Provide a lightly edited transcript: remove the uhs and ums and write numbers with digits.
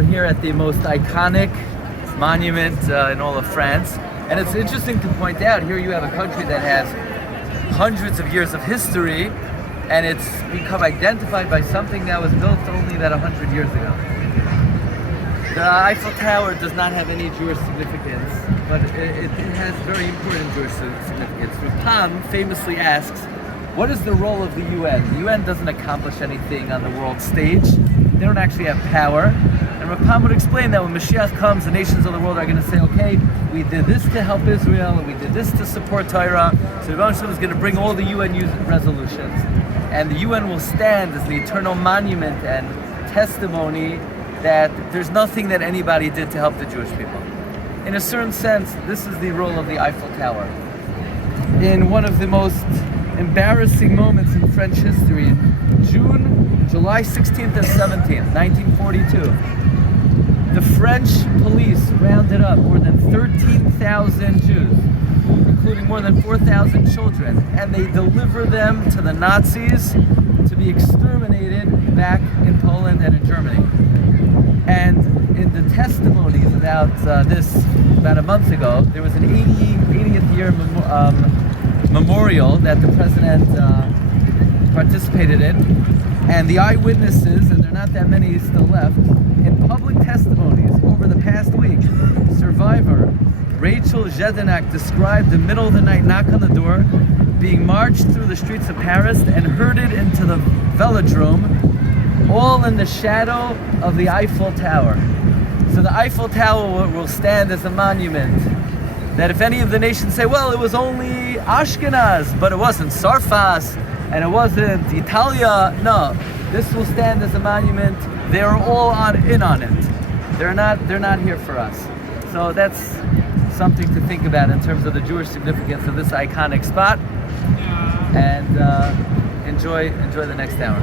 are here at the most iconic monument in all of France. And it's interesting to point out, here you have a country that has hundreds of years of history, and it's become identified by something that was built only about 100 years ago. The Eiffel Tower does not have any Jewish significance, but it has very important Jewish significance. Rabbi famously asks, what is the role of the UN? The UN doesn't accomplish anything on the world stage. They don't actually have power. And Rabbi would explain that when Mashiach comes, the nations of the world are going to say, okay, we did this to help Israel, and we did this to support Torah. So Rabbi is going to bring all the UN resolutions. And the UN will stand as the eternal monument and testimony that there's nothing that anybody did to help the Jewish people. In a certain sense, this is the role of the Eiffel Tower. In one of the most embarrassing moments in French history, July 16th and 17th, 1942, the French police rounded up more than 13,000 Jews, including more than 4,000 children, and they delivered them to the Nazis to be exterminated back in Poland and in Germany. And in the testimonies about this, about a month ago, there was an 80th year memorial that the president participated in, and the eyewitnesses, and there are not that many still left, in public testimonies over the past week, survivor Rachel Jedenak described the middle of the night knock on the door, being marched through the streets of Paris and herded into the velodrome, all in the shadow of the Eiffel Tower. So the Eiffel Tower will stand as a monument that if any of the nations say, well, it was only Ashkenaz, but it wasn't Sarfas, and it wasn't Italia, no, this will stand as a monument. They're all in on it. They're not here for us. So that's something to think about in terms of the Jewish significance of this iconic spot. And enjoy the next hour.